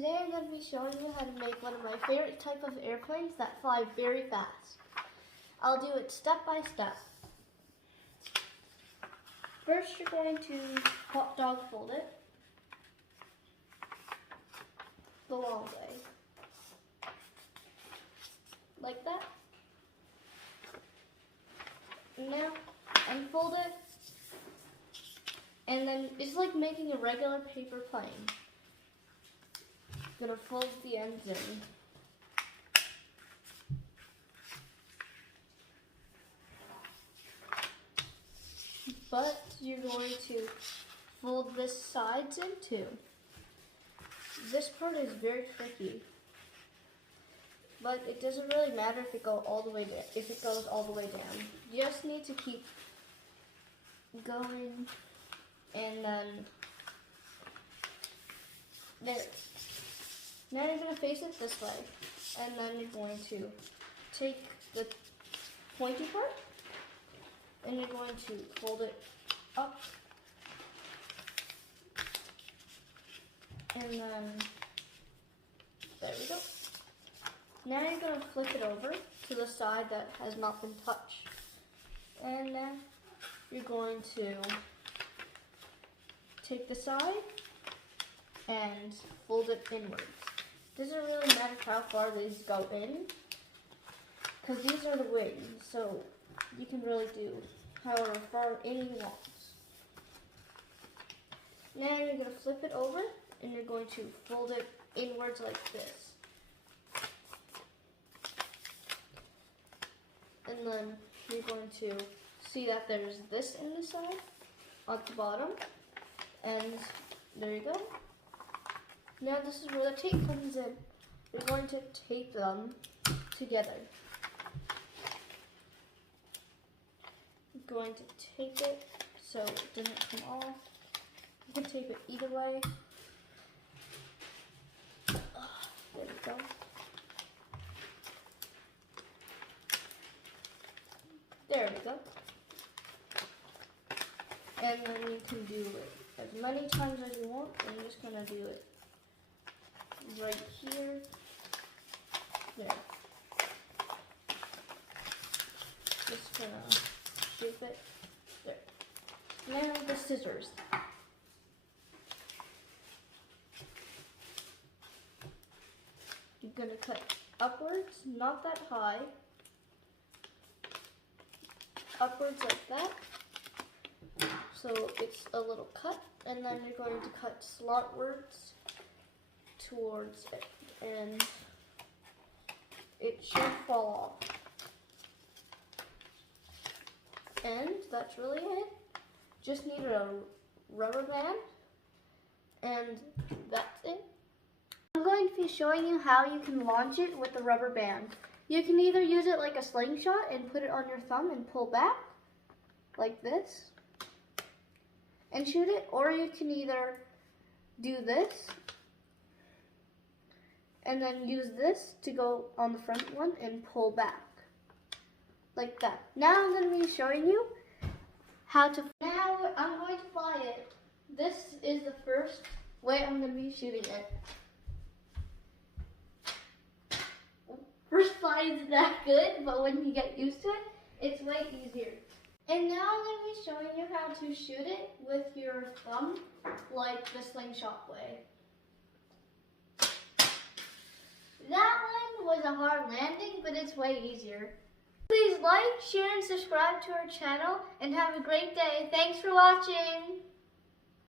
Today I'm going to be showing you how to make one of my favorite type of airplanes that fly very fast. I'll do it step by step. First you're going to hot dog fold it the long way. Like that. Now unfold it, and then it's like making a regular paper plane. Gonna fold the ends in. But you're going to fold this sides in too. This part is very tricky, but it doesn't really matter if it goes all the way down. You just need to keep going, and then there. Now you're going to face it this way, and then you're going to take the pointy part, and you're going to fold it up, and then there we go. Now you're going to flip it over to the side that has not been touched, and then you're going to take the side and fold it inwards. Doesn't really matter how far these go in, because these are the wings, so you can really do however far in you want. Now you're going to flip it over, and you're going to fold it inwards like this. And then you're going to see that there's this in the side, at the bottom, and there you go. Now this is where the tape comes in. You're going to tape them together. You're going to tape it so it doesn't come off. You can tape it either way. There we go. There we go. And then you can do it as many times as you want, and you're just going to do it right here, there. Just gonna shape it, there. Now the scissors. You're gonna cut upwards, not that high, upwards like that, so it's a little cut, and then you're going to cut slantwards towards it, and it should fall off. And that's really it. Just need a rubber band, and that's it. I'm going to be showing you how you can launch it with the rubber band. You can either use it like a slingshot and put it on your thumb and pull back like this and shoot it, or you can either do this and then use this to go on the front one and pull back, like that. Now I'm going to be showing you how to, now I'm going to fly it. This is the first way I'm going to be shooting it. First fly isn't that good, but when you get used to it, it's way easier. And now I'm going to be showing you how to shoot it with your thumb, like the slingshot way. That one was a hard landing, but it's way easier. Please like, share, and subscribe to our channel, and have a great day. Thanks for watching.